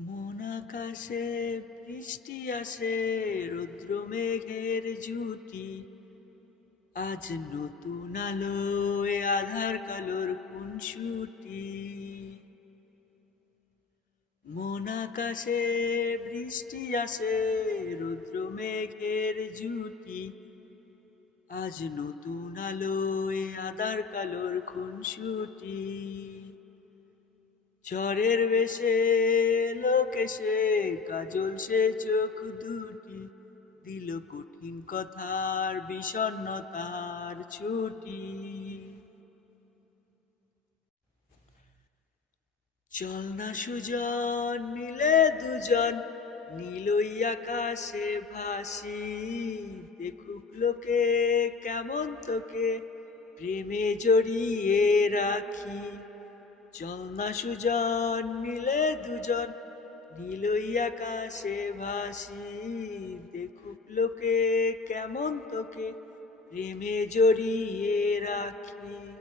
মন আকাশে বৃষ্টি আসে, রৌদ্র মেঘের জুটি। আজ নতুন আলোয় আধার কালোর খুনসুটি। মন আকাশে বৃষ্টি আসে, রৌদ্র মেঘের জুটি। আজ নতুন আলোয় আধার কালোর খুনসুটি। ঝড়ের বেশে লোক এসে কাজল সে চোখ দুটি, দিল কঠিন কথার বিষণ্ণতার ছুটি। চল না সুজন মিলে দুজন, নীলই আকাশে ভাসি। দেখুক লোকে কেমন তোকে প্রেমে জড়িয়ে রাখি। চল না সুজন মিলে দুজন, নীলই আকাশে ভাসি। দেখুক লোকে কেমন তোকে প্রেমে জড়িয়ে রাখি।